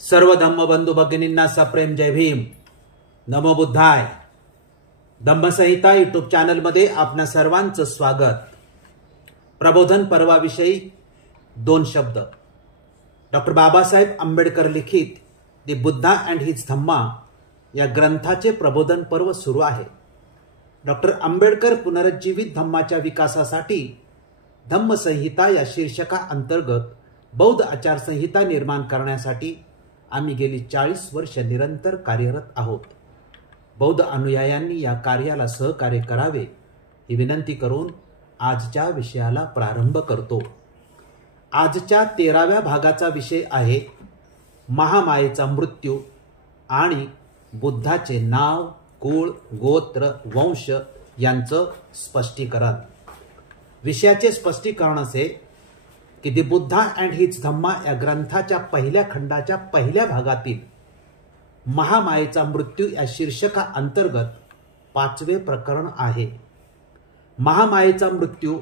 सर्व धम्मबंधू भगिनींना सप्रेम जय भीम. नमो बुद्धाय. धम्मसंहिता यूट्यूब चॅनल मध्ये आपणा सर्वांचं स्वागत. प्रबोधन पर्वाविषयी दोन शब्द. डॉक्टर बाबासाहेब आंबेडकर लिखित द बुद्धा अँड हिज धम्मा या ग्रंथाचे प्रबोधन पर्व सुरू आहे. डॉक्टर आंबेडकर पुनरुज्जीवित धम्माच्या विकासासाठी धम्मसंहिता या शीर्षका अंतर्गत बौद्ध आचारसंहिता निर्माण करण्यासाठी आम्ही गेली 40 वर्ष निरंतर कार्यरत आहोत. बौद्ध अनुयायांनी या कार्याला सहकार्य करावे ही विनंती करून आजच्या विषयाला प्रारंभ करतो. आजच्या 13व्या भागाचा विषय आहे महामायेचा मृत्यू आणि बुद्धाचे नाव, कुळ, गोत्र, वंश यांचं स्पष्टीकरण. विषयाचे स्पष्टीकरण असे की द बुद्धा अँड हिज धम्मा या ग्रंथाच्या पहिल्या खंडाच्या पहिल्या भागातील महामायेचा मृत्यू या शीर्षका अंतर्गत 5वे प्रकरण आहे. महामायेचा मृत्यू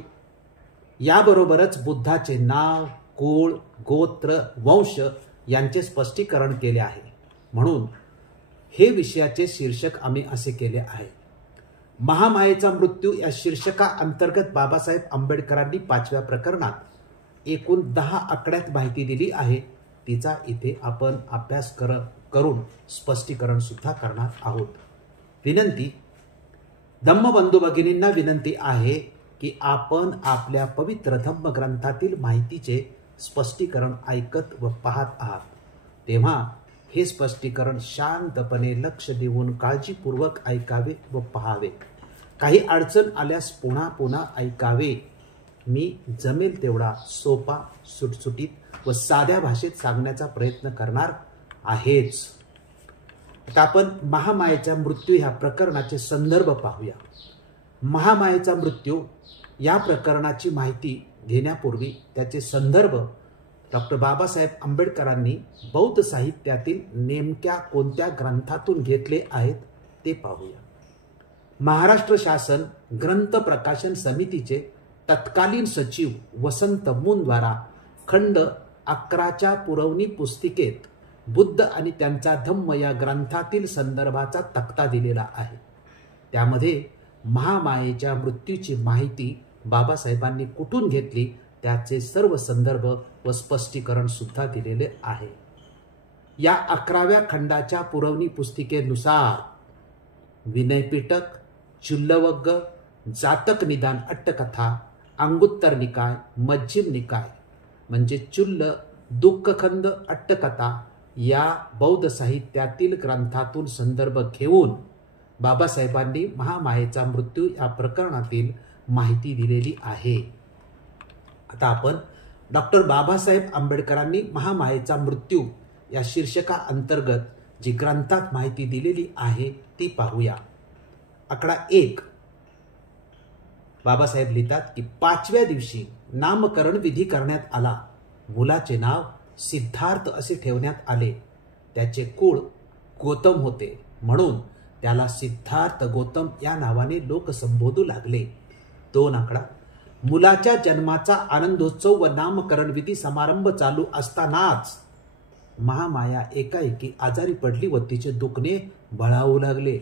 याबरोबरच बुद्धाचे नाव, कुळ, गोत्र, वंश यांचे स्पष्टीकरण केले आहे. म्हणून हे विषयाचे शीर्षक आम्ही असे केले आहे. महामायेचा मृत्यू या शीर्षका अंतर्गत बाबासाहेब आंबेडकरांनी 5व्या प्रकरणात एकूण 10 आकड्यात माहिती दिली आहे. तिचा इथे आपण अभ्यास करून स्पष्टीकरण सुद्धा करणार आहोत. विनंती. धम्मबंधू भगिनींना विनंती आहे की आपण आपल्या पवित्र धम्म ग्रंथातील माहितीचे स्पष्टीकरण ऐकत व पाहत आहात तेव्हा हे स्पष्टीकरण शांतपणे लक्ष देऊन काळजीपूर्वक ऐकावे व पाहावे. काही अडचण आल्यास पुन्हा पुन्हा ऐकावे. मी जमेल तेवढा सोपा, सुटसुटीत व साध्या भाषेत सांगण्याचा प्रयत्न करणार आहेच. आता आपण महामायेचा मृत्यू ह्या प्रकरणाचे संदर्भ पाहूया. महामायेचा मृत्यू या प्रकरणाची माहिती घेण्यापूर्वी त्याचे संदर्भ डॉक्टर बाबासाहेब आंबेडकरांनी बौद्ध साहित्यातील नेमक्या कोणत्या ग्रंथातून घेतले आहेत ते पाहूया. महाराष्ट्र शासन ग्रंथ प्रकाशन समितीचे तत्कालीन सचिव वसंत मून द्वारा खंड 11च्या पुरवणी पुस्तिकेत बुद्ध आणि त्यांचा धम्म या ग्रंथातील संदर्भाचा तक्ता दिलेला आहे. त्यामध्ये महामायेच्या मृत्यूची माहिती बाबासाहेबांनी कुठून घेतली त्याचे सर्व संदर्भ व स्पष्टीकरण सुद्धा दिलेले आहे. या 11व्या खंडाच्या पुरवणी पुस्तिकेनुसार विनयपिटक, चुल्लवग्ग, जातक निदान अट्टकथा, अंगुत्तर निकाय, मज्जिम निकाय म्हणजे चुल्ल, दुःखखंड, अट्टकथा या बौद्ध साहित्यातील ग्रंथातून संदर्भ घेऊन बाबासाहेबांनी महामायेचा मृत्यू या प्रकरणातील माहिती दिलेली आहे. आता आपण डॉक्टर बाबासाहेब आंबेडकरांनी महामायेचा मृत्यू या शीर्षका अंतर्गत जी ग्रंथात माहिती दिलेली आहे ती पाहूया. आकडा 1. बाबासाहेब लिहितात की 5व्या दिवशी नामकरण विधी करण्यात आला. मुलाचे नाव सिद्धार्थ असे ठेवण्यात आले. त्याचे कुळ गौतम होते म्हणून त्याला सिद्धार्थ गौतम या नावाने लोक संबोधू लागले. 2 आकडा. मुलाच्या जन्माचा आनंदोत्सव व नामकरण विधी समारंभ चालू असतानाच महामाया एकाएकी आजारी पडली व तिचे दुखणे बळावू लागले.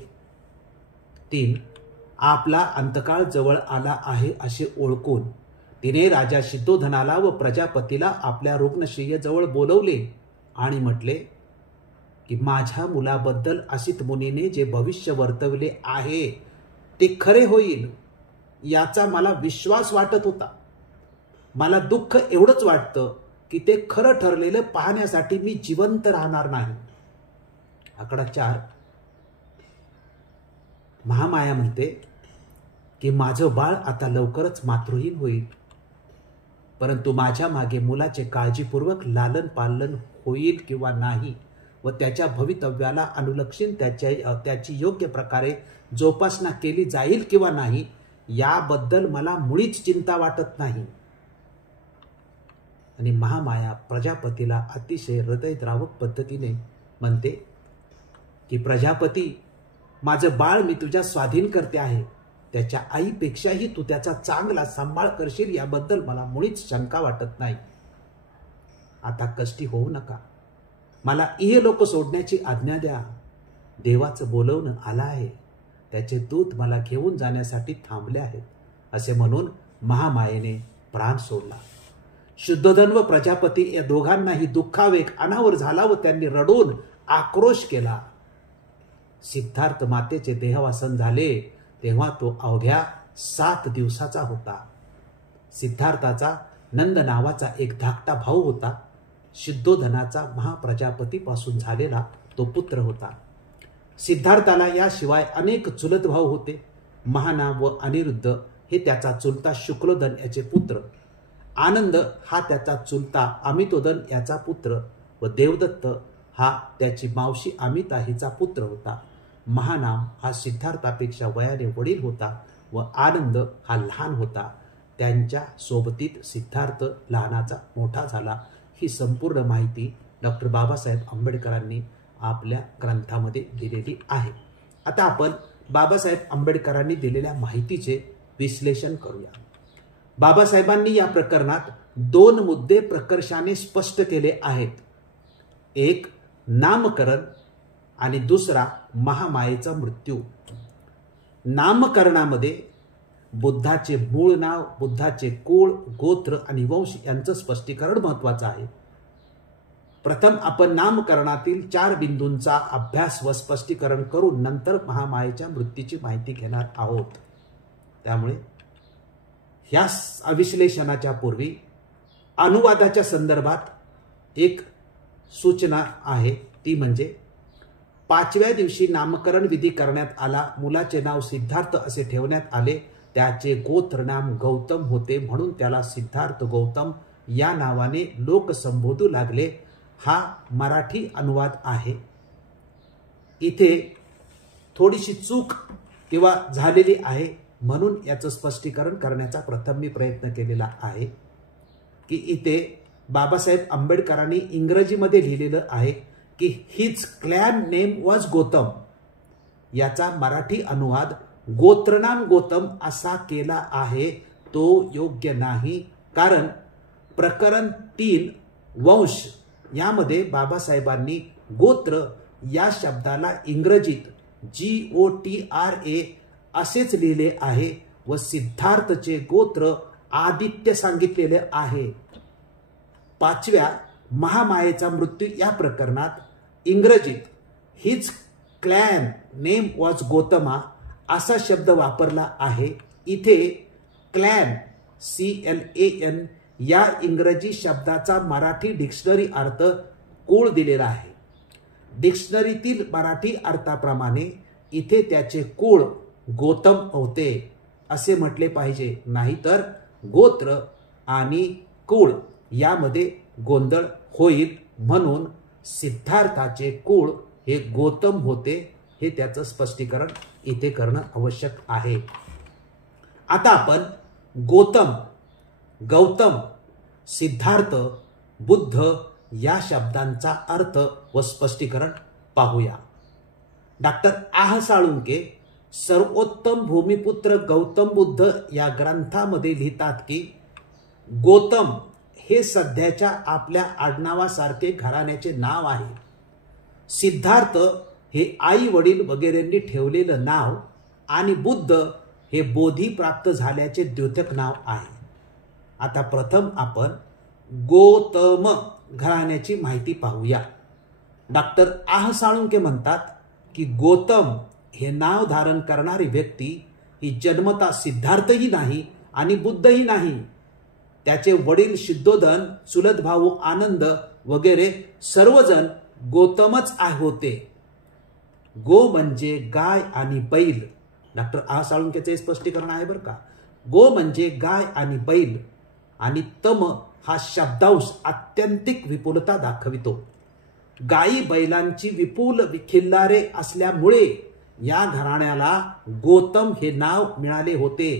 3. आपला अंतकाळ जवळ आला आहे असे ओळखून तिने राजा सिद्धोधनाला व प्रजापतीला आपल्या रुग्णशय्येजवळ बोलवले आणि म्हटले की माझ्या मुलाबद्दल असित मुनीने जे भविष्य वर्तवले आहे ते खरे होईल याचा मला विश्वास वाटत होता. मला दुःख एवढंच वाटतं की ते खरं ठरलेलं पाहण्यासाठी मी जिवंत राहणार नाही. आकडा 4. महामाया म्हणते की माझं बाळ आता लवकरच मातृहीन होईल परंतु माझ्या मागे मुलाचे काळजीपूर्वक लालन पालन होईल किंवा नाही व त्याच्या भवितव्याला अनुलक्षून त्याची योग्य प्रकारे जोपासना केली जाईल किंवा नाही याबद्दल मला मुळीच चिंता वाटत नाही. आणि महामाया प्रजापतीला अतिशय हृदयद्रावक पद्धतीने म्हणते की प्रजापती, माझं बाळ मी तुझ्या स्वाधीन करते आहे. त्याच्या आईपेक्षाही तू त्याचा चांगला सांभाळ करशील याबद्दल मला मुळीच शंका वाटत नाही. आता कष्टी होऊ नका. मला इहलोक सोडण्याची आज्ञा द्या. देवाचं बोलवणं आलं आहे. त्याचे दूत मला घेऊन जाण्यासाठी थांबले आहेत, असे म्हणून महामायेने प्राण सोडला. शुद्धोधन व प्रजापती या दोघांनाही दुःखावेग अनावर झाला व त्यांनी रडून आक्रोश केला. सिद्धार्थ मातेचे देहवासन झाले तेव्हा तो अवघ्या 7 दिवसाचा होता. सिद्धार्थाचा नंद नावाचा एक धाकटा भाऊ होता. शुद्धोधनाचा महाप्रजापतीपासून झालेला तो पुत्र होता. सिद्धार्थाला याशिवाय अनेक चुलत भाऊ होते. महानाम व अनिरुद्ध हे त्याचा चुलता शुक्लोधन याचे पुत्र, आनंद हा त्याचा चुलता अमितोदन याचा पुत्र व देवदत्त हा त्याची मावशी अमिता हिचा पुत्र होता. महानाम हा सिद्धार्थापेक्षा वयाने वडील होता व आनंद हा लहान होता. त्यांच्या सोबतीत सिद्धार्थ लहानाचा मोठा झाला. ही संपूर्ण माहिती डॉक्टर बाबासाहेब आंबेडकरांनी आपल्या ग्रंथामध्ये दिलेली आहे. आता आपण बाबासाहेब आंबेडकरांनी दिलेल्या माहितीचे विश्लेषण करूया. बाबासाहेबांनी या प्रकरणात 2 मुद्दे प्रकर्षाने स्पष्ट केले आहेत. एक नामकरण आणि दुसरा महामायेचा मृत्यू. नामकरणामध्ये बुद्धाचे मूळ नाव, बुद्धाचे कुळ, गोत्र आणि वंश यांचं स्पष्टीकरण महत्वाचं आहे. प्रथम आपण नामकरणातील 4 बिंदूंचा अभ्यास व स्पष्टीकरण करून नंतर महामायेच्या मृत्यूची माहिती घेणार आहोत. त्यामुळे ह्या विश्लेषणाच्या पूर्वी अनुवादाच्या संदर्भात एक सूचना आहे. ती म्हणजे 5व्या दिवशी नामकरण विधी करण्यात आला. मुलाचे नाव सिद्धार्थ असे ठेवण्यात आले. त्याचे गोत्र नाम गौतम होते म्हणून त्याला सिद्धार्थ गौतम या नावाने लोक संबोधू लागले. हा मराठी अनुवाद आहे. इथे थोडीशी चूक किंवा झालेली आहे म्हणून याचं स्पष्टीकरण करण्याचा प्रथम मी प्रयत्न केलेला आहे की इथे बाबासाहेब आंबेडकरांनी इंग्रजीमध्ये लिहिलेलं आहे की his clan name was Gautam. याचा मराठी अनुवाद गोत्रनाम गौतम असा केला आहे. तो योग्य नाही, कारण प्रकरण 3 वंश यामध्ये बाबासाहेबांनी गोत्र या शब्दाला इंग्रजीत GOTRA असेच लिहिले आहे व सिद्धार्थचे गोत्र आदित्य सांगितलेले आहे. 5व्या महामायेचा मृत्यू या प्रकरणात इंग्रजीत his clan name was Gautama असा शब्द वापरला आहे. इथे क्लॅन CLAN या इंग्रजी शब्दाचा मराठी डिक्शनरी अर्थ कुळ दिलेला आहे. डिक्शनरीतील मराठी अर्थाप्रमाणे इथे त्याचे कुळ गौतम होते असे म्हटले पाहिजे, नाहीतर गोत्र आणि कुळ यामध्ये गोंधळ होईल. म्हणून सिद्धार्थाचे कुळ हे गौतम होते हे त्याचं स्पष्टीकरण इथे करणं आवश्यक आहे. आता आपण गौतम, गौतम, सिद्धार्थ, बुद्ध या शब्दांचा अर्थ व स्पष्टीकरण पाहूया. डॉक्टर आह साळुंके सर्वोत्तम भूमिपुत्र गौतम बुद्ध या ग्रंथामध्ये लिहितात की गौतम हे सध्याच्या आपल्या आडनावासारखे घराण्याचे नाव आहे. सिद्धार्थ हे आई वडील वगैरेंनी ठेवलेलं नाव आणि बुद्ध हे बोधी प्राप्त झाल्याचे द्योतक नाव आहे. आता प्रथम आपण गौतम घराण्याची माहिती पाहूया. डॉक्टर आह साळुंके म्हणतात की गौतम हे नाव धारण करणारी व्यक्ती ही जन्मता सिद्धार्थही नाही आणि बुद्धही नाही. त्याचे वडील शुद्धोधन, चुलत भाऊ आनंद वगैरे सर्वजण गौतमच होते. गो म्हणजे गाय आणि बैल. डॉक्टर आह साळुंकेचे स्पष्टीकरण आहे बरं का. गो म्हणजे गाय आणि बैल आणि तम हा शब्दांश आत्यंतिक विपुलता दाखवितो. गायी बैलांची विपुल खिल्लारे असल्यामुळे या घराण्याला गौतम हे नाव मिळाले होते.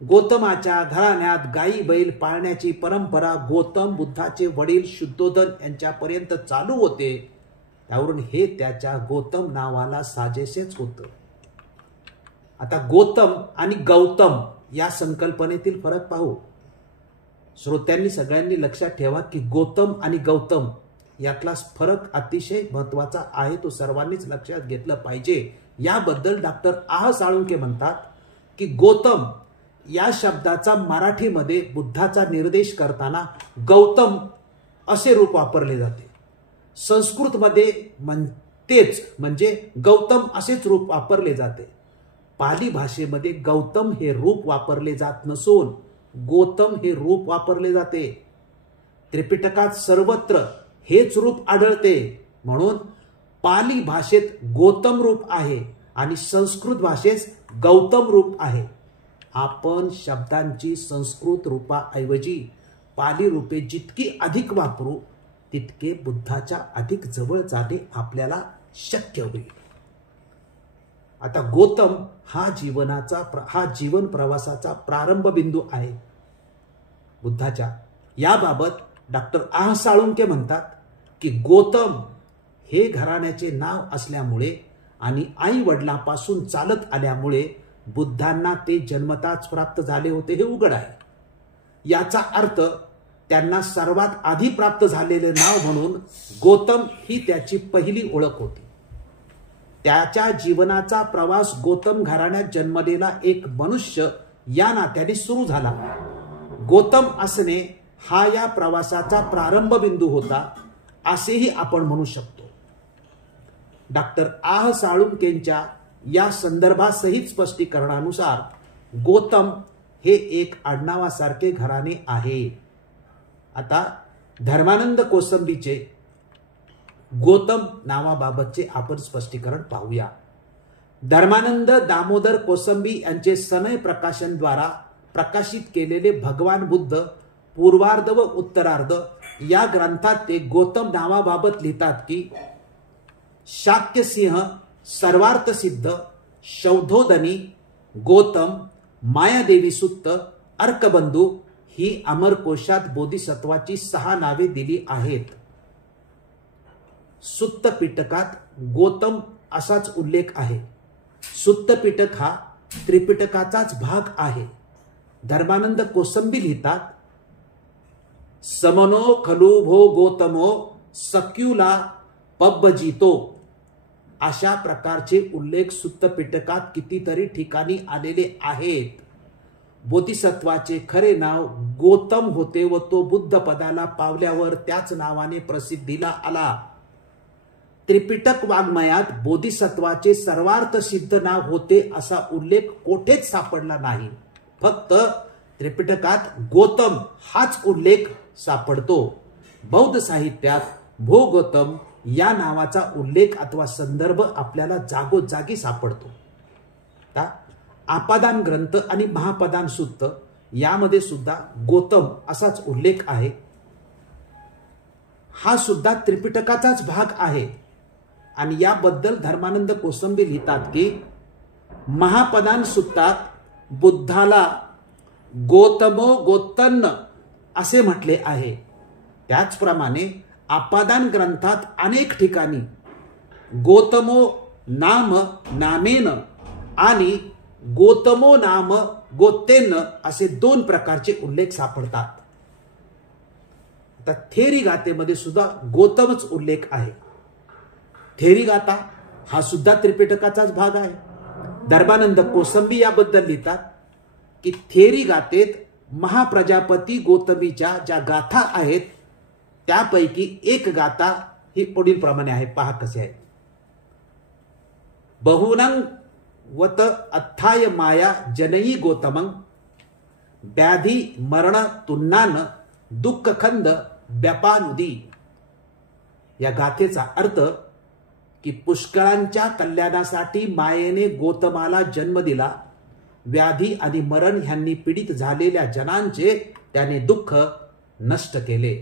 गौतमाच्या घराण्यात गायी बैल पाळण्याची परंपरा गौतम बुद्धाचे वडील शुद्धोधन यांच्यापर्यंत चालू होते. त्यावरून हे त्याच्या गौतम नावाला साजेसेच होतं. आता गौतम आणि गौतम या संकल्पनेतील फरक पाहू. श्रोत्यांनी सगळ्यांनी लक्षात ठेवा की गौतम आणि गौतम यातला फरक अतिशय महत्वाचा आहे, तो सर्वांनीच लक्षात घेतलं पाहिजे. याबद्दल डॉक्टर आह साळुंखे म्हणतात की गौतम या शब्दाचा मराठीमध्ये बुद्धाचा निर्देश करताना गौतम असे रूप वापरले जाते. संस्कृतमध्ये तेच म्हणजे गौतम असेच रूप वापरले जाते. पाली भाषेमध्ये गौतम हे रूप वापरले जात नसून गौतम हे रूप वापरले जाते. त्रिपिटकात सर्वत्र हेच रूप आढळते, म्हणून पाली भाषेत गौतम रूप आहे आणि संस्कृत भाषेत गौतम रूप आहे. आपण शब्दांची संस्कृत रूपाऐवजी पाली रूपे जितकी अधिक वापरू तितके बुद्धाच्या अधिक जवळ जाणे आपल्याला शक्य होईल. आता गौतम हा जीवन प्रवासाचा प्रारंभ बिंदू आहे बुद्धाच्या. याबाबत डॉक्टर आह साळुंखे म्हणतात की गौतम हे घराण्याचे नाव असल्यामुळे आणि आई वडिलांपासून चालत आल्यामुळे बुद्धांना ते जन्मताच प्राप्त झाले होते हे उघड आहे. याचा अर्थ त्यांना सर्वात आधी प्राप्त झालेले नाव म्हणून गौतम ही त्याची पहिली ओळख होती. त्याच्या जीवनाचा प्रवास गौतम घराण्यात जन्मलेला एक मनुष्य या नात्याने सुरू झाला. गौतम असणे हा या प्रवासाचा प्रारंभ बिंदू होता असेही आपण म्हणू शकतो. डॉक्टर आह साळुंखेंच्या या संदर्भासहित स्पष्टीकरणानुसार गौतम हे एक आडनावासारखे घराणे आहे. आता धर्मानंद कोसंबीचे गौतम नावाबाबतचे आपण स्पष्टीकरण पाहूया. धर्मानंद दामोदर कोसंबी यांचे सनय प्रकाशन द्वारा प्रकाशित केलेले भगवान बुद्ध पूर्वार्ध व उत्तरार्ध या ग्रंथात ते गौतम नावाबाबत लिहितात की शाक्यसिंह सर्वार्थ सिद्ध शौधोदनी गौतम मायादेवी सुत्त अर्कबंधू ही अमरकोशात बोधिसत्वाची 6 नावे दिली आहेत. सुत्त पिटकात गौतम असाच उल्लेख आहे. सुत्त पिटक हा त्रिपिटकाचाच भाग आहे. धर्मानंद कोसंबी लिहितात समनो खलु भो गौतमो सक्युला पब्बजितो. अशा प्रकारचे उल्लेख सुत्त पिटकात कितीतरी ठिकाणी आलेले आहेत. बोधिसत्वाचे खरे नाव गौतम होते व तो बुद्ध पदाला पावल्यावर त्याच नावाने प्रसिद्धीला आला. त्रिपिटक वाङ्मयात बोधिसत्वाचे सर्वार्थ सिद्ध नाव होते असा उल्लेख कोठेच सापडला नाही. फक्त त्रिपिटकात गौतम हाच उल्लेख सापडतो. बौद्ध साहित्यात भो गौतम या नावाचा उल्लेख अथवा संदर्भ आपल्याला जागोजागी सापडतो. आपादान ग्रंथ आणि महापदान सुत्त यामध्ये सुद्धा गौतम असाच उल्लेख आहे. हा सुद्धा त्रिपिटकाचाच भाग आहे आणि याबद्दल धर्मानंद कोसंबी लिहितात की महापदान सुत्तात बुद्धाला गौतमो गौतन्न असे म्हटले आहे. त्याचप्रमाणे आपादान ग्रंथात अनेक ठिकाणी गौतमो नाम नामेन आणि गौतमो नाम गौतेन्न असे 2 प्रकारचे उल्लेख सापडतात. आता थेरी गाथेमध्ये सुद्धा गौतमच उल्लेख आहे. थेरी गाथा हा सुद्धा त्रिपिटकाचाच भाग आहे. धर्मानंद कोसंबी याबद्दल लिहितात की थेरी गाथेत महाप्रजापती गौतमीच्या ज्या गाथा आहेत त्यापैकी एक गाथा ही पुढील प्रमाणे आहे. पहा कसे आहे. बहुनंग वत अथाय माया जनई गौतमं व्याधी मरण तुन्नान दुःख खंद व्यापानुदी. या गाथेचा अर्थ की पुष्कळांच्या कल्याणासाठी मायेने गौतमाला जन्म दिला. व्याधी आणि मरण ह्यांनी पीडित झालेल्या जनांचे त्याने दुःख नष्ट केले.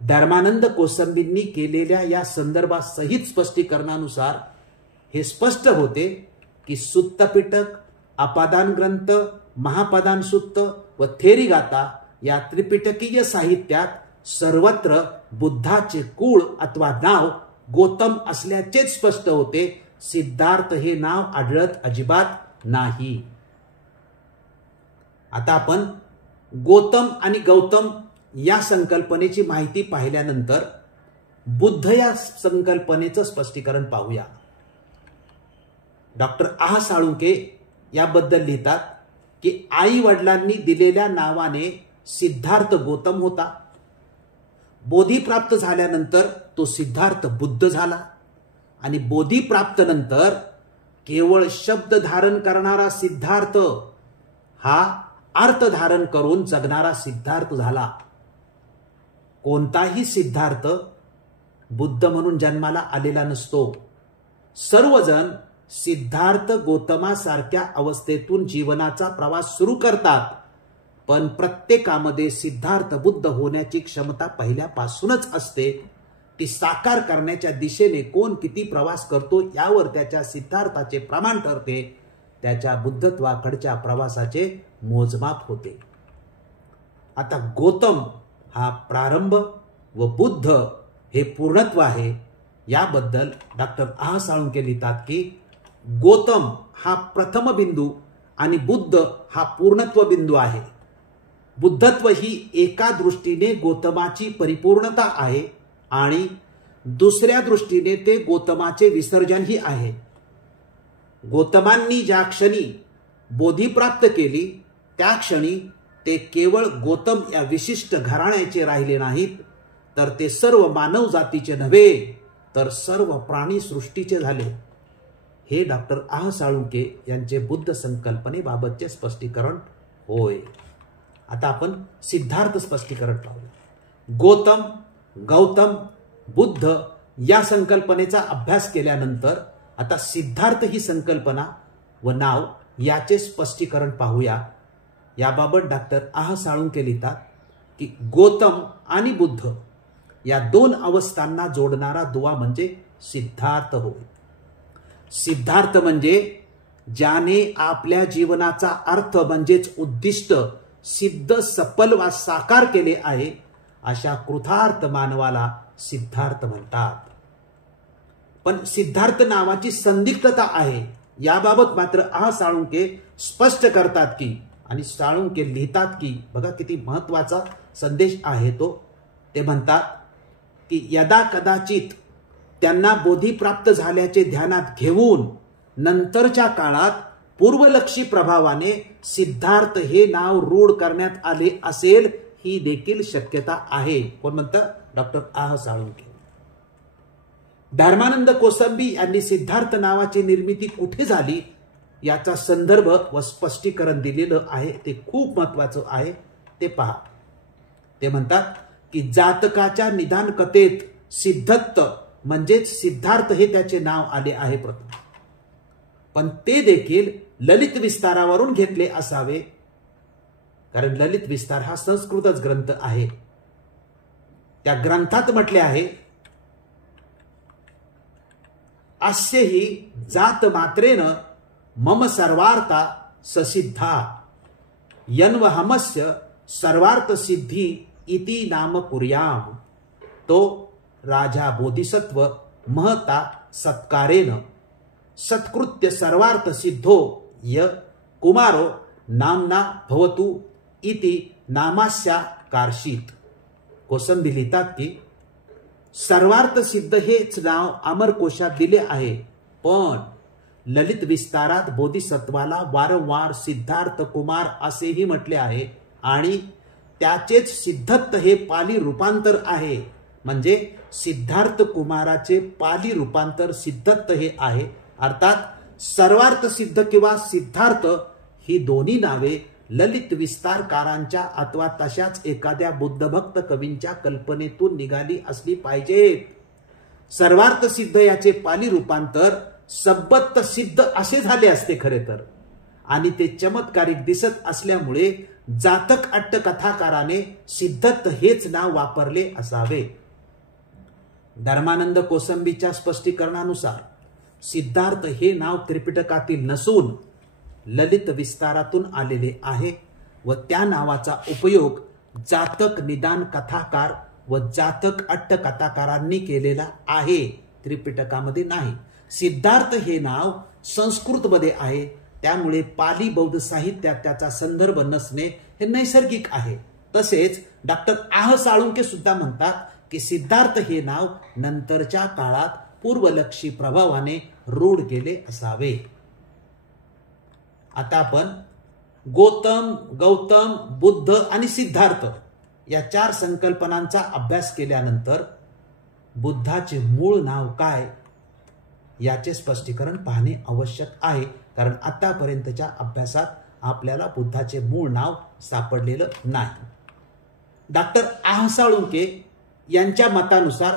धर्मानंद कोसंबींनी केलेल्या या संदर्भासहित स्पष्टीकरणानुसार हे स्पष्ट होते की सुत्त पिटक, आपादान ग्रंथ, महापदान सुत्त व थेरी गाथा या त्रिपिटकीय साहित्यात सर्वत्र बुद्धाचे कुळ अथवा नाव गौतम असल्याचेच स्पष्ट होते. सिद्धार्थ हे नाव आढळत अजिबात नाही. आता आपण गौतम आणि गौतम या संकल्पनेची माहिती पाहिल्यानंतर बुद्ध या संकल्पनेचं स्पष्टीकरण पाहूया. डॉक्टर आह साळुंके याबद्दल लिहितात की आई वडिलांनी दिलेल्या नावाने सिद्धार्थ गौतम होता. बोधी प्राप्त झाल्यानंतर तो सिद्धार्थ बुद्ध झाला आणि बोधी प्राप्त नंतर केवळ शब्द धारण करणारा सिद्धार्थ हा अर्थ धारण करून जगणारा सिद्धार्थ झाला. कोणताही सिद्धार्थ बुद्ध म्हणून जन्माला आलेला नसतो. सर्वजण सिद्धार्थ गौतमासारख्या अवस्थेतून जीवनाचा प्रवास सुरू करतात, पण प्रत्येकामध्ये सिद्धार्थ बुद्ध होण्याची क्षमता पहिल्यापासूनच असते. ती साकार करण्याच्या दिशेने कोण किती प्रवास करतो यावर त्याच्या सिद्धार्थाचे प्रमाण ठरते, त्याच्या बुद्धत्वाकडच्या प्रवासाचे मोजमाप होते. आता गौतम हा प्रारंभ व बुद्ध हे पूर्णत्व आहे. याबद्दल डॉक्टर आह साळुंके लिहितात की गौतम हा प्रथम बिंदू आणि बुद्ध हा पूर्णत्व बिंदू आहे. बुद्धत्व ही एका दृष्टीने गौतमाची परिपूर्णता आहे आणि दुसऱ्या दृष्टीने ते गौतमाचे विसर्जनही आहे. गौतमांनी ज्या क्षणी बोधी प्राप्त केली त्या क्षणी ते केवळ गौतम या विशिष्ट घराण्याचे राहिले नाहीत, तर ते सर्व मानव जातीचे नव्हे तर सर्व प्राणी सृष्टीचे झाले. हे डॉक्टर आह साळुंके यांचे बुद्ध संकल्पनेबाबतचे स्पष्टीकरण होय. आता आपण सिद्धार्थ स्पष्टीकरण पाहूया. गौतम, गौतम, बुद्ध या संकल्पनेचा अभ्यास केल्यानंतर आता सिद्धार्थ ही संकल्पना व नाव याचे स्पष्टीकरण पाहूया. याबाबत डॉक्टर आह साळुंके लिहितात की गौतम आणि बुद्ध या दोन अवस्थांना जोडणारा दुवा म्हणजे सिद्धार्थ होय. सिद्धार्थ म्हणजे ज्याने आपल्या जीवनाचा अर्थ म्हणजेच उद्दिष्ट सिद्ध, सफल वा साकार केले आहे अशा कृतार्थ मानवाला सिद्धार्थ म्हणतात. पण सिद्धार्थ नावाची संदिग्धता आहे. याबाबत मात्र आह साळुंके स्पष्ट करतात की आणि साळुंके लिहितात की बघा किती महत्वाचा संदेश आहे तो. ते म्हणतात की यदा कदाचित त्यांना बोधी प्राप्त झाल्याचे ध्यानात घेऊन नंतरच्या काळात पूर्वलक्षी प्रभावाने सिद्धार्थ हे नाव रूढ करण्यात आले असेल ही देखील शक्यता आहे. कोण म्हणतं? डॉक्टर आह साळुंके. धर्मानंद कोसंबी यांनी सिद्धार्थ नावाची निर्मिती कुठे झाली याचा संदर्भ व स्पष्टीकरण दिलेलं आहे. ते खूप महत्वाचं आहे, ते पहा. ते म्हणतात की जातकाच्या निदान कथेत सिद्धत्त म्हणजेच सिद्धार्थ हे त्याचे नाव आले आहे प्रथम, पण ते देखील ललित विस्तारावरून घेतले असावे, कारण ललित विस्तार हा संस्कृतच ग्रंथ आहे. त्या ग्रंथात म्हटले आहे अस्य हि जात मात्रेन मम सर्वार्था ससिद्धा यन्वहमस्य सर्वार्थ सिद्धी इति नाम कुर्याम. तो राजा बोधिसत्व महता सत्कारेन सत्कृत्य सर्वार्थ सिद्धो य कुमारो नामना भवतु इति नामास्या कार्षित. कोसंबी लिहितात की सर्वार्थ सिद्ध हेच नाव अमरकोशात दिले आहे, पण ललित विस्तारात बोधिसत्वाला वारंवार सिद्धार्थ कुमार असेही म्हटले आहे आणि त्याचेच सिद्धत्त हे पाली रूपांतर आहे. म्हणजे सिद्धार्थ कुमाराचे पाली रूपांतर सिद्धत्त हे आहे. अर्थात सर्वार्थ सिद्ध किंवा सिद्धार्थ ही दोन्ही नावे ललित विस्तारकारांच्या अथवा तशाच एखाद्या बुद्धभक्त कवींच्या कल्पनेतून निघाली असली पाहिजेत. सर्वार्थ सिद्ध याचे पाली रूपांतर सबत्त सिद्ध असे झाले असते खरे तर, आणि ते चमत्कारिक दिसत असल्यामुळे जातक अट्टकथाकाराने सिद्धत्त हेच नाव वापरले असावे. धर्मानंद कोसंबीच्या स्पष्टीकरणानुसार सिद्धार्थ हे नाव त्रिपिटकातील नसून ललित विस्तारातून आलेले आहे व त्या नावाचा उपयोग जातक निदान कथाकार व जातक अट्टकथाकारांनी केलेला आहे, त्रिपिटकामध्ये नाही. सिद्धार्थ हे नाव संस्कृतमध्ये आहे, त्यामुळे पाली बौद्ध साहित्यात त्याचा संदर्भ नसणे हे नैसर्गिक आहे. तसेच डॉक्टर आह साळुंके सुद्धा म्हणतात की सिद्धार्थ हे नाव नंतरच्या काळात पूर्वलक्षी प्रभावाने रूढ केले असावे. आता आपण गौतम, बुद्ध आणि सिद्धार्थ या 4 संकल्पनांचा अभ्यास केल्यानंतर बुद्धाचे मूळ नाव काय याचे स्पष्टीकरण पाहणे आवश्यक आहे. कारण आतापर्यंतच्या अभ्यासात आपल्याला बुद्धाचे मूळ नाव सापडलेलं नाही. डॉक्टर आह-साळुंके यांच्या मतानुसार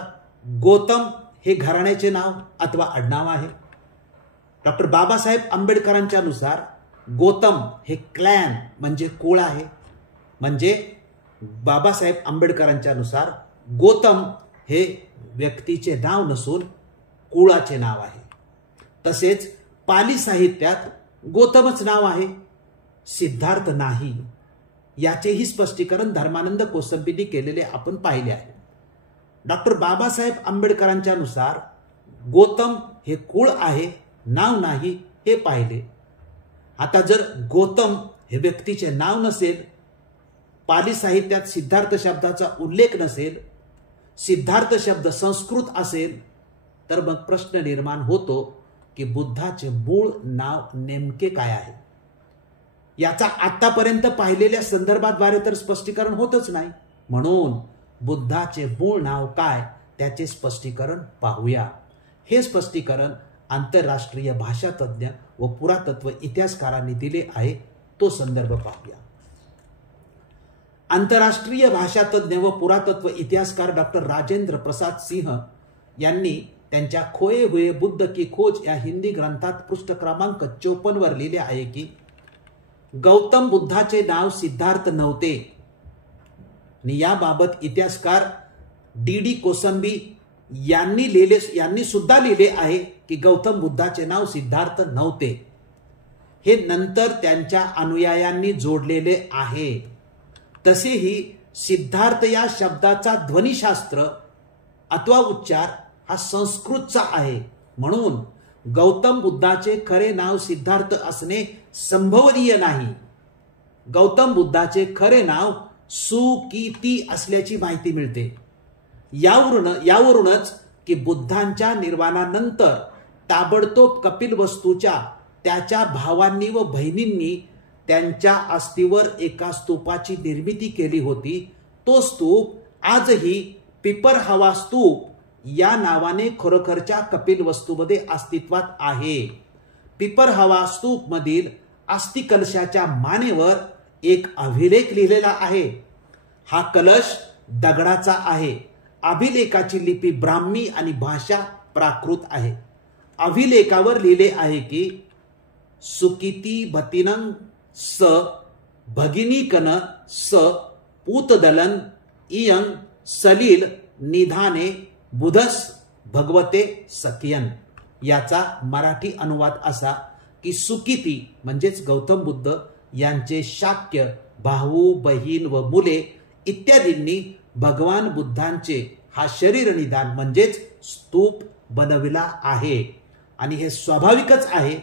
गौतम हे घराण्याचे नाव अथवा आडनाव आहे. डॉक्टर बाबासाहेब आंबेडकरांच्या नुसार गौतम हे क्लॅन म्हणजे कुळ आहे. म्हणजे बाबासाहेब आंबेडकरांच्या नुसार गौतम हे व्यक्तीचे नाव नसून कुळाचे नाव आहे. तसेच पाली साहित्यात गौतमच नाव आहे, सिद्धार्थ नाही. याचेही स्पष्टीकरण धर्मानंद कोसंबींनी केलेले आपण पाहिले आहे. डॉक्टर बाबासाहेब आंबेडकरांच्या नुसार गौतम हे कुळ आहे, नाव नाही हे पाहिले. आता जर गौतम हे व्यक्तीचे नाव नसेल, पाली साहित्यात सिद्धार्थ शब्दाचा उल्लेख नसेल, सिद्धार्थ शब्द संस्कृत असेल, तर मग प्रश्न निर्माण होतो की बुद्धाचे मूळ नाव नेमके काय आहे. याचा आतापर्यंत पाहिलेल्या संदर्भाद्वारे तर स्पष्टीकरण होतच नाही. म्हणून बुद्धाचे मूळ नाव काय त्याचे स्पष्टीकरण पाहूया. हे स्पष्टीकरण आंतरराष्ट्रीय भाषातज्ञ व पुरातत्व इतिहासकारांनी दिले आहे. तो संदर्भ पाहूया. आंतरराष्ट्रीय भाषातज्ञ व पुरातत्व इतिहासकार डॉक्टर राजेंद्र प्रसाद सिंह यांनी त्यांच्या खोए हुए बुद्ध की खोज या हिंदी ग्रंथात पृष्ठ क्रमांक 54 वर लिहिले आहे की गौतम बुद्धाचे नाव सिद्धार्थ नव्हते. आणि याबाबत इतिहासकार डी कोसंबी यांनी सुद्धा लिहिले आहे की गौतम बुद्धाचे नाव सिद्धार्थ नव्हते. हे नंतर त्यांच्या अनुयायांनी जोडलेले आहे. तसेही सिद्धार्थ या शब्दाचा ध्वनिशास्त्र अथवा उच्चार हा संस्कृतचा आहे. म्हणून गौतम बुद्धाचे खरे नाव सिद्धार्थ असणे संभवनीय नाही. गौतम बुद्धाचे खरे नाव सुकीती असल्याची माहिती मिळते. यावरूनच की बुद्धांच्या निर्वाणानंतर ताबडतोब कपिलवस्तूच्या त्याच्या भावांनी व बहिणींनी त्यांच्या अस्थीवर एका स्तूपाची निर्मिती केली होती. तो स्तूप आजही पिपरहवा स्तूप या नावाने खरोखरच्या कपिलवस्तूमध्ये अस्तित्वात आहे. पिपरहवा स्तूप मधील अस्थिकलशाच्या मानेवर एक अभिलेख लिहिलेला आहे. हा कलश दगडाचा आहे. अभिलेखाची लिपी ब्राह्मी आणि भाषा प्राकृत आहे. अभिलेखावर लिहिले आहे की सुकीती भतिनं स भगिनीकन स पूतदलन इयं सलील निधाने बुधस भगवते सखियन. याचा मराठी अनुवाद असा की सुकीती म्हणजेच गौतम बुद्ध यांचे शाक्य भाऊ बहीण व मुले इत्यादींनी भगवान बुद्धांचे हा शरीर निदान म्हणजेच स्तूप बनविला आहे. आणि हे स्वाभाविकच आहे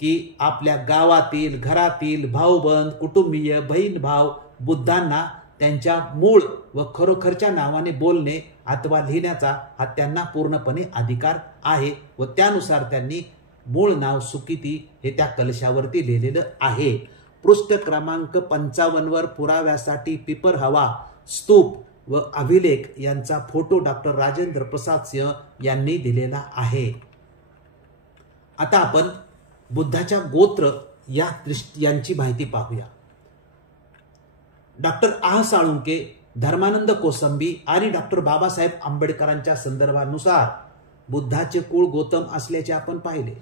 की आपल्या गावातील घरातील भाऊबंद कुटुंबीय बहीण भाव बुद्धांना त्यांच्या मूळ व खरोखरच्या नावाने बोलणे अथवा लिहिण्याचा हा त्यांना पूर्णपणे अधिकार आहे. व त्यानुसार त्यांनी मूळ नाव सुकीती हे त्या कलशावरती लिहिलेलं आहे. पृष्ठ क्रमांक 55 वर पुराव्यासाठी पिपरहवा स्तूप व अभिलेख यांचा फोटो डॉक्टर राजेंद्र प्रसाद सिंह यांनी दिलेला आहे. आता आपण बुद्धाच्या गोत्र यांची माहिती पाहूया. डॉक्टर आह-साळुंके, धर्मानंद कोसंबी आणि डॉक्टर बाबासाहेब आंबेडकरांच्या संदर्भानुसार बुद्धाचे कुळ गौतम असल्याचे आपण पाहिले.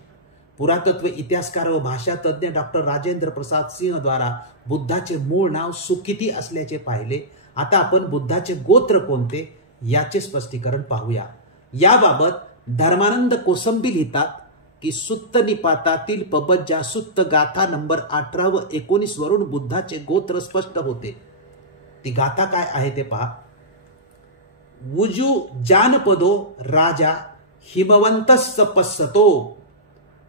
पुरातत्व इतिहासकार व भाषातज्ञ डॉक्टर राजेंद्र प्रसाद सिंह द्वारा बुद्धाचे मूळ नाव सुकीती असल्याचे पाहिले. आता आपण बुद्धाचे गोत्र कोणते याचे स्पष्टीकरण पाहूया. याबाबत धर्मानंद कोसंबी लिहितात की सुत्त निपातातील पबज्जा सुत्त गाथा नंबर 18 व 19 वरून बुद्धाचे गोत्र स्पष्ट होते. ती गाथा काय आहे ते पहा. वुजू जानपदो राजा हिमवंतस्स पस्सतो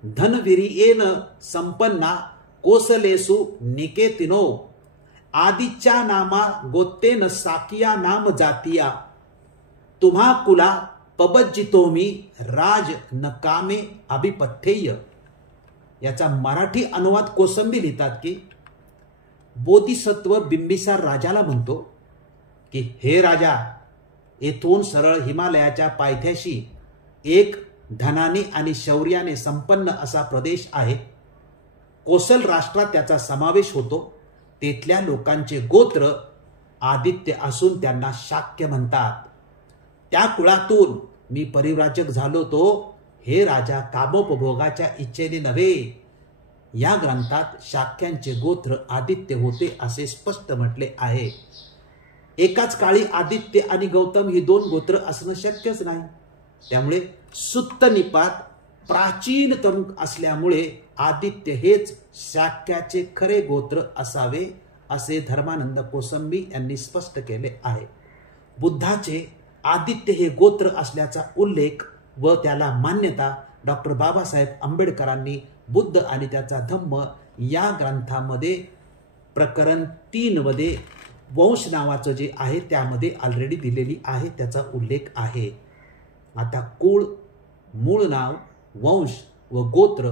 धनविरियेन संपन्ना कोसलेसु निकेतिनो आदिच्या नामा गोत्तेन साकिया नाम जातिया तुम्हा कुला पबज्जितोमी राज नकामे अभिपथ्येय. याचा मराठी अनुवाद कोसंबी लिहितात की बोधिसत्व बिंबिसार राजाला म्हणतो की हे राजा, येथून सरळ हिमालयाच्या पायथ्याशी एक धनाने आणि शौर्याने संपन्न असा प्रदेश आहे. कोसल राष्ट्रात त्याचा समावेश होतो. तेथल्या लोकांचे गोत्र आदित्य असून त्यांना शाक्य म्हणतात. त्या कुळातून मी परिव्राजक झालो तो हे राजा कामोपभोगाच्या इच्छेने नव्हे. या ग्रंथात शाक्यांचे गोत्र आदित्य होते असे स्पष्ट म्हटले आहे. एकाच काळी आदित्य आणि गौतम ही दोन गोत्र असणं शक्यच नाही. त्यामुळे सुत्त निपात प्राचीनतम असल्यामुळे आदित्य हेच शाक्याचे खरे गोत्र असावे असे धर्मानंद कोसंबी यांनी स्पष्ट केले आहे. बुद्धाचे आदित्य हे गोत्र असल्याचा उल्लेख व त्याला मान्यता डॉक्टर बाबासाहेब आंबेडकरांनी बुद्ध आणि त्याचा धम्म या ग्रंथामध्ये प्रकरण 3 मध्ये वंश नावाचं जे आहे त्यामध्ये ऑलरेडी दिलेली आहे. त्याचा उल्लेख आहे. आता कुळ, मूळ नाव, वंश व गोत्र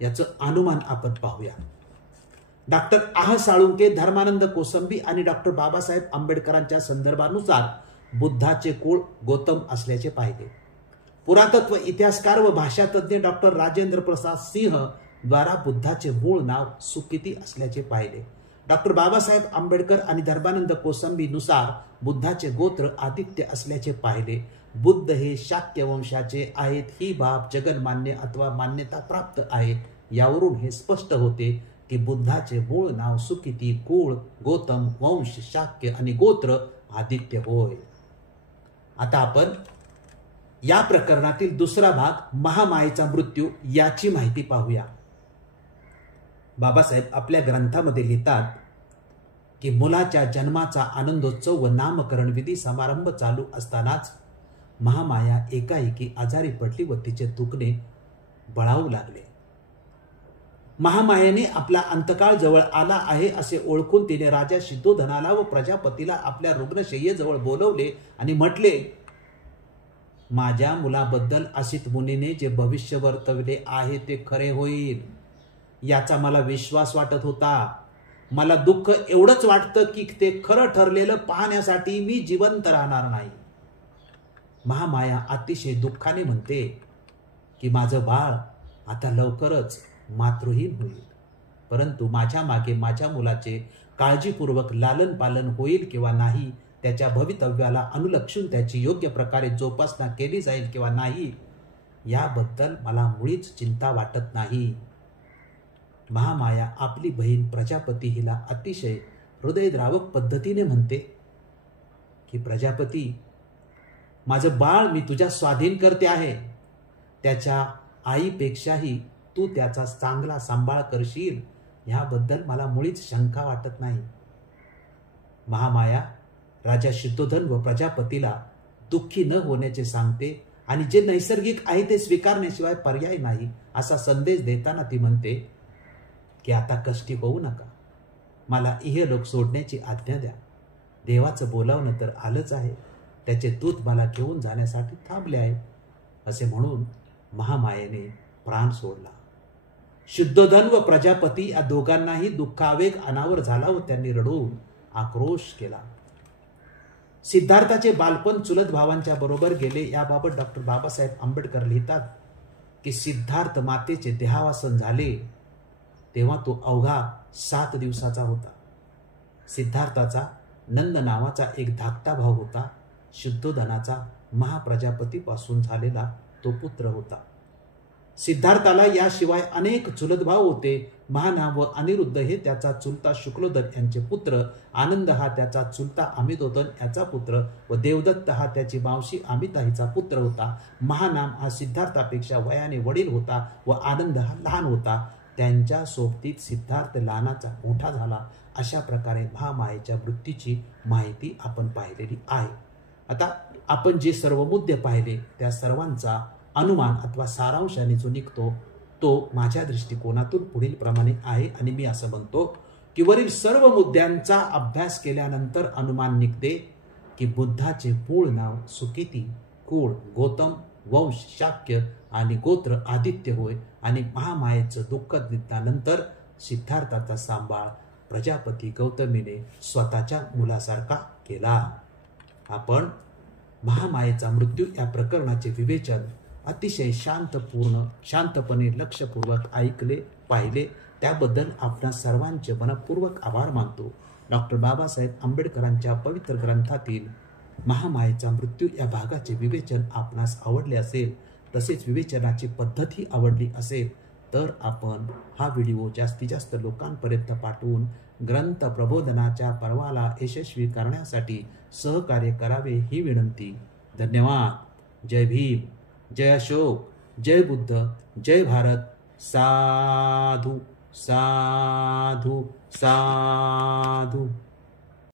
याचं अनुमान आपण पाहूया. डॉक्टर आह साळुंके, धर्मानंद कोसंबी आणि डॉक्टर बाबासाहेब आंबेडकरांच्या संदर्भानुसार बुद्धाचे कुळ गौतम असल्याचे पाहिले. पुरातत्व इतिहासकार व भाषातज्ञ डॉक्टर राजेंद्र प्रसाद सिंह द्वारा बुद्धाचे मूळ नाव सुकिती असल्याचे पाहिले. डॉक्टर बाबासाहेब आंबेडकर आणि धर्मानंद कोसंबी नुसार बुद्धाचे गोत्र आदित्य असल्याचे पाहिले. बुद्ध हे शाक्य वंशाचे आहेत ही बाब जगन्मान्य अथवा मान्यता प्राप्त आहे. यावरून हे स्पष्ट होते की बुद्धाचे मूळ नाव सुकिती, कुळ गौतम, वंश शाक्य आणि गोत्र आदित्य होय. आता आपण या प्रकरणातील दुसरा भाग महामायेचा मृत्यू याची माहिती पाहूया. बाबासाहेब आपल्या ग्रंथामध्ये लिहितात की मुलाच्या जन्माचा आनंदोत्सव व नामकरण विधी समारंभ चालू असतानाच महामाया एकाएकी आजारी पडली व तिचे दुखणे बळावू लागले. महामायेने आपला अंतकाळ जवळ आला आहे असे ओळखून तिने राजा सिद्धोधनाला व प्रजापतीला आपल्या रुग्णशय्येजवळ बोलवले आणि म्हटले, माझ्या मुलाबद्दल असित मुनीने जे भविष्य वर्तवले आहे ते खरे होईल याचा मला विश्वास वाटत होता. मला दुःख एवढंच वाटतं की ते खरं ठरलेलं पाहण्यासाठी मी जिवंत राहणार नाही. महामाया अतिशय दुःखाने म्हणते की माझं बाळ आता लवकरच मातृहीन होईल, परंतु माझ्या मागे माझ्या मुलाचे काळजीपूर्वक लालन पालन होईल किंवा नाही, त्याच्या भवितव्याला अनुलक्षून त्याची योग्य प्रकारे जोपासना केली जाईल किंवा नाही, याबद्दल मला मुळीच चिंता वाटत नाही. महामाया आपली बहीण प्रजापती हिला अतिशय हृदयद्रावक पद्धतीने म्हणते की प्रजापती, माझं बाळ मी तुझ्या स्वाधीन करते आहे. त्याच्या आईपेक्षाही तू त्याचा चांगला सांभाळ करशील याबद्दल मला मुळीच शंका वाटत नाही. महामाया राजा सिद्धोधन व प्रजापतीला दुःखी न होण्याचे सांगते आणि जे नैसर्गिक आहे ते स्वीकारण्याशिवाय पर्याय नाही असा संदेश देताना ती म्हणते की आता कष्टी होऊ नका, मला इहलोक सोडण्याची आज्ञा द्या. देवाचं बोलावणं तर आलंच आहे, त्याचे दूत मला घेऊन जाण्यासाठी थांबले आहे. असे म्हणून महामायेने प्राण सोडला. सिद्धोधन व प्रजापती या दोघांनाही दुःखावेग अनावर झाला व त्यांनी रडून आक्रोश केला. सिद्धार्थाचे बालपण चुलत भावांच्या बरोबर गेले याबाबत डॉक्टर बाबासाहेब आंबेडकर लिहितात की सिद्धार्थ मातेचे देहावसन झाले तेव्हा तो अवघा 7 दिवसाचा होता. सिद्धार्थाचा नंद नावाचा एक धाकटा भाऊ होता. सिद्धोधनाचा महाप्रजापतीपासून झालेला तो पुत्र होता. सिद्धार्थाला याशिवाय अनेक चुलत भाऊ होते. महानाम व अनिरुद्ध हे त्याचा चुलता शुक्लोदन यांचे पुत्र, आनंद हा त्याचा चुलता अमितोदन याचा पुत्र व देवदत्त हा त्याची मावशी अमिता हिचा पुत्र होता. महानाम हा सिद्धार्थापेक्षा वयाने वडील होता व आनंद हा लहान होता. त्यांच्या सोबतीत सिद्धार्थ लहानाचा मोठा झाला. अशा प्रकारे महामायेच्या मृत्यूची माहिती आपण पाहिलेली आहे. आता आपण जे सर्व मुद्दे पाहिले त्या सर्वांचा अनुमान अथवा सारांशाने जो निघतो तो माझ्या दृष्टिकोनातून पुढील प्रमाणे आहे आणि मी असं म्हणतो की वरील सर्व मुद्द्यांचा अभ्यास केल्यानंतर अनुमान निघते की बुद्धाचे मूळ नाव सुकीती, कुळ गौतम, वंश शाक्य आणि गोत्र आदित्य होय आणि महामायेचं दुःख निघाल्यानंतर सिद्धार्थाचा सांभाळ प्रजापती गौतमीने स्वतःच्या मुलासारखा केला. आपण महामायेचा मृत्यू या प्रकरणाचे विवेचन अतिशय शांतपणे लक्षपूर्वक ऐकले पाहिले त्याबद्दल आपणा सर्वांचे मनपूर्वक आभार मानतो. डॉक्टर बाबासाहेब आंबेडकरांच्या पवित्र ग्रंथातील महामायेचा मृत्यू या भागाचे विवेचन आपणास आवडले असेल, तसेच विवेचनाची पद्धती आवडली असेल तर आपण हा व्हिडिओ जास्तीत जास्त लोकांपर्यंत पाठवून ग्रंथ प्रबोधनाच्या पर्वाला यशस्वी करण्यासाठी सहकार्य करावे ही विनंती. धन्यवाद. जय भीम, जय अशोक, जय बुद्ध, जय भारत. साधू साधू साधू.